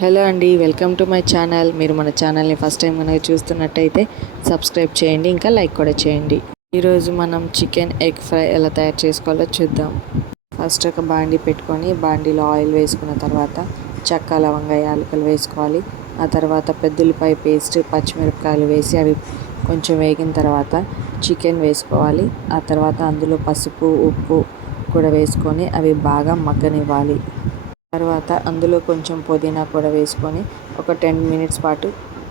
Hello అండి, welcome to my channel. మీరు మన ఛానల్ని ఫస్ట్ టైం కనుక చూస్తున్నట్టయితే సబ్స్క్రైబ్ చేయండి, ఇంకా లైక్ కూడా చేయండి. ఈరోజు మనం చికెన్ ఎగ్ ఫ్రై ఎలా తయారు చేసుకోవాలో చూద్దాం. ఫస్ట్ ఒక బాండీ పెట్టుకొని బాండీలో ఆయిల్ వేసుకున్న తర్వాత చెక్క, లవంగా, యాలకులు వేసుకోవాలి. ఆ తర్వాత పెద్దుల్లిపాయ పేస్ట్, పచ్చిమిరపకాయలు వేసి అవి కొంచెం వేగిన తర్వాత చికెన్ వేసుకోవాలి. ఆ తర్వాత అందులో పసుపు, ఉప్పు కూడా వేసుకొని అవి బాగా మగ్గనివ్వాలి. తర్వాత అందులో కొంచెం పుదీనా కూడా వేసుకొని ఒక 10 మినిట్స్ పాటు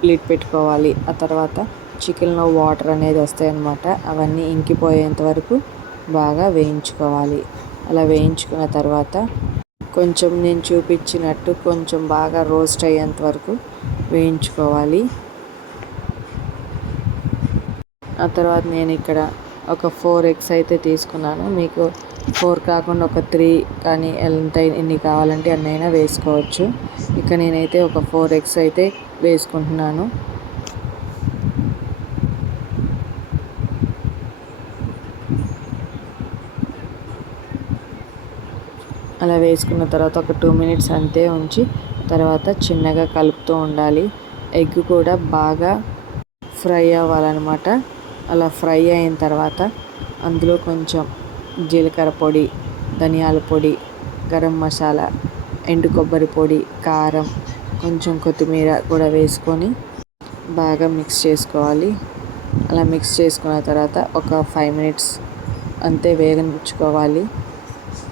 లిడ్ పెట్టుకోవాలి. ఆ తర్వాత చికెన్లో వాటర్ అనేది వస్తాయన్నమాట, అవన్నీ ఇంకిపోయేంత వరకు బాగా వేయించుకోవాలి. అలా వేయించుకున్న తర్వాత కొంచెం నేను చూపించినట్టు కొంచెం బాగా రోస్ట్ అయ్యేంత వరకు వేయించుకోవాలి. ఆ తర్వాత నేను ఇక్కడ ఒక 4 ఎగ్స్ అయితే తీసుకున్నాను. మీకు 4 కాకుండా ఒక 3 కానీ ఎన్ని కావాలంటే అన్నైనా వేసుకోవచ్చు. ఇక నేనైతే ఒక 4 ఎగ్స్ అయితే వేసుకుంటున్నాను. అలా వేసుకున్న తర్వాత ఒక 2 మినిట్స్ అంతే ఉంచి తర్వాత చిన్నగా కలుపుతూ ఉండాలి. ఎగ్ కూడా బాగా ఫ్రై అవ్వాలన్నమాట. అలా ఫ్రై అయిన తర్వాత అందులో కొంచెం జీలకర్ర పొడి, ధనియాల పొడి, గరం మసాలా, ఎండు కొబ్బరి పొడి, కారం, కొంచెం కొత్తిమీర కూడా వేసుకొని బాగా మిక్స్ చేసుకోవాలి. అలా మిక్స్ చేసుకున్న తర్వాత ఒక 5 మినిట్స్ అంతే వేగనిచ్చుకోవాలి.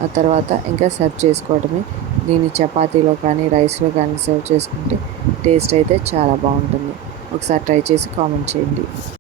ఆ తర్వాత ఇంకా సర్వ్ చేసుకోవడమే. దీన్ని చపాతీలో కానీ రైస్లో కానీ సర్వ్ చేసుకుంటే టేస్ట్ అయితే చాలా బాగుంటుంది. ఒకసారి ట్రై చేసి కామెంట్ చేయండి.